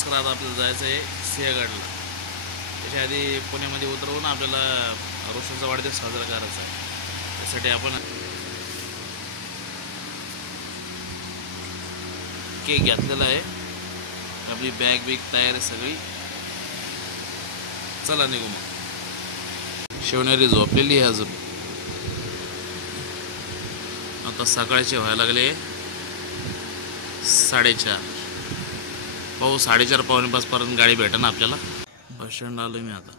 नमस्कार. आता आपल्याला जायचं आहे सिंहगडला. त्याच्या आधी पुण्यामध्ये उतरवून आपल्याला रोशनचा वाढदिवस साजरा करायचा आहे. त्यासाठी आपण केक घेतलेला आहे. आपली बॅग बिग तयार आहे सगळी. चला निघू मग. शिवनेरी झोपलेली आहे अजून. आता सकाळचे व्हायला लागले 4:30. पाहू 4:30 पावणे 5 पर्यंत गाडी भेटेल ना आपल्याला. बस स्टँड आलो मी आता.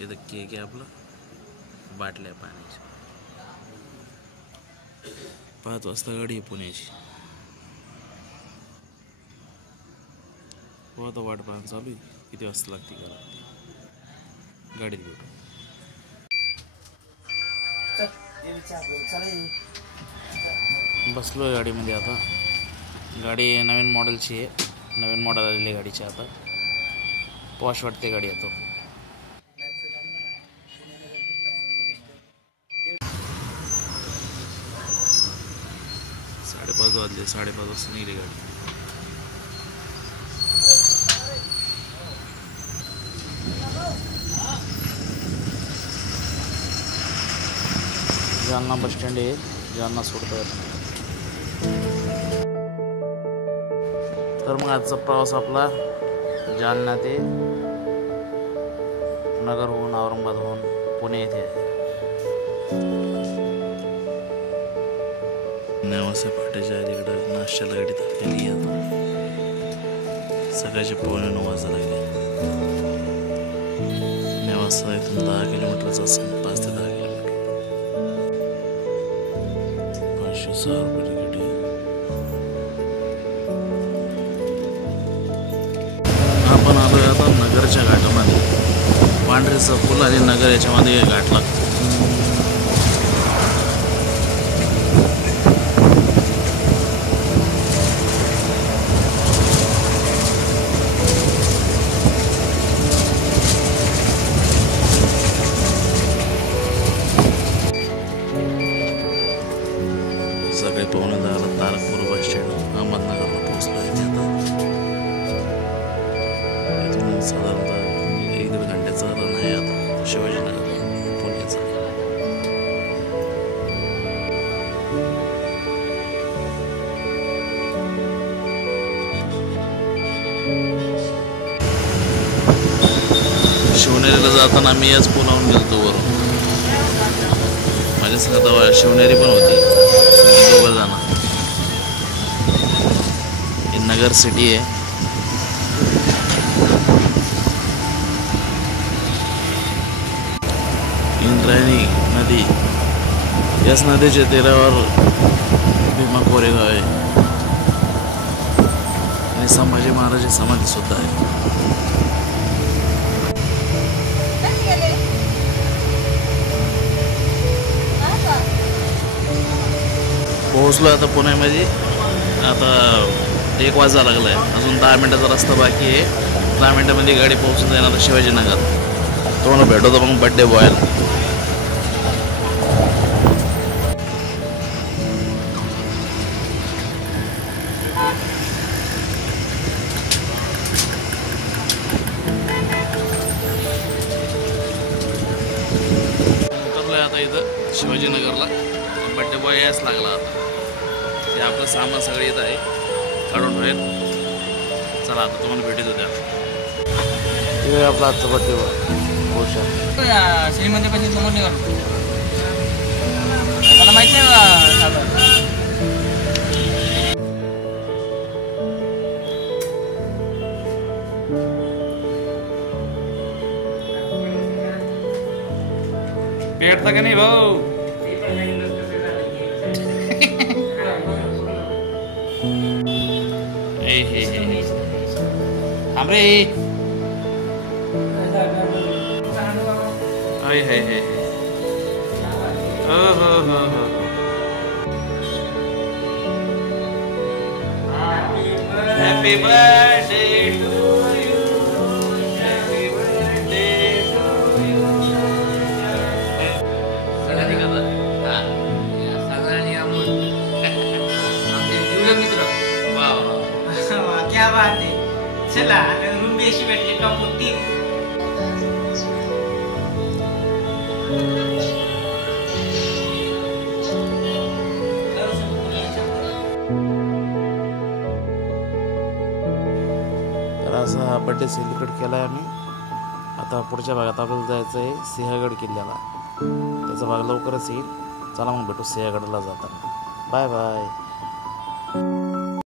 इथं केक आहे आपला, बाटल्या पाण्याची. 5 वाजता गाडी आहे पुण्याची. हो आता वाट पाहणं चालू आहे, किती वाजता लागते का गाडीत भेटू. बसलो आहे गाडीमध्ये आता. गाडी नवीन मॉडेलची आहे, नवीन मॉडेल आलेली गाडीची. आता पॉश वाटते गाडी. आता 5:30 वाजले. 5:30 वाजता निघली गाडी. जालना बस स्टँड आहे, जालना सोडतो. तर मग आजचा प्रवास आपला जालना ते नगर होऊन, औरंगाबाद होऊन पुणे येथे आहे. नेवासा फाट्याच्या अलीकडे नाश्त्याला गाडी थांबलेली आहे. सकाळचे 9:15 वाजता लागले. नेवासा इथून 10 किलोमीटरचा असेल, 5 ते 10 किलोमीटर. 506 रुपये तिकीट आहे. आपण आलोय आता नगरच्या घाटामध्ये. पांढरेचा पूल आणि नगर याच्यामध्ये घाट लागतो. सकाळी 9:15 तारकपूर बस स्टँड अहमदनगरला पोहोचलो आहे. इथून साधारणतः 1-1.5 घंट्याचा रन आहे आता शिवाजीनगर पुण्याचा. शिवनेरीला जाताना आम्ही याच पुलावून गेलतो वरून. माझ्या संगत शिवनेरी पण होती. 2 जण. ही नगर सिटी आहे. इंद्रायणी नदी, याच नदीच्या तीरावर भीमा कोरेगाव आहे आणि संभाजी महाराजांची समाधी सुद्धा आहे. पोहोचलो आता पुण्यामध्ये. आता 1 वाजा लागला आहे. अजून 10 मिनिटाचा रस्ता बाकी आहे. 10 मिनिटामध्ये गाडी पोहोचून जाणार शिवाजीनगर. तुम्हाला भेटवतो मग बड्डे बॉयला. उतरलोय आता इथं शिवाजीनगरला. बड्डे बॉय यायच लागला आता. ते आपलं सामान सगळं येत आहे, काढून ठेवेल. चला आता तुम्हाला भेटत होत्या. हे आपला आजचा बड्डे बॉय श्रीमंत पैसे समोर निघालो. मला माहिती आहे पेटता का नाही भाऊ. थांब रे. Happy birthday to you. Happy birthday to you. सगळ्यांनी करा. सगळ्यांनी आमचे जीवलग मित्र. वा वा. क्या बात आहे. चला रूम बी अशी भेटली का मोठी. तर असा हा बड्डे सेलिब्रेट केला आहे आम्ही. आता पुढच्या भागात आपल्याला जायचं आहे सिंहगड किल्ल्याला. त्याचा भाग लवकरच येईल. चला मग भेटू सिंहगडला जाताना. Bye bye.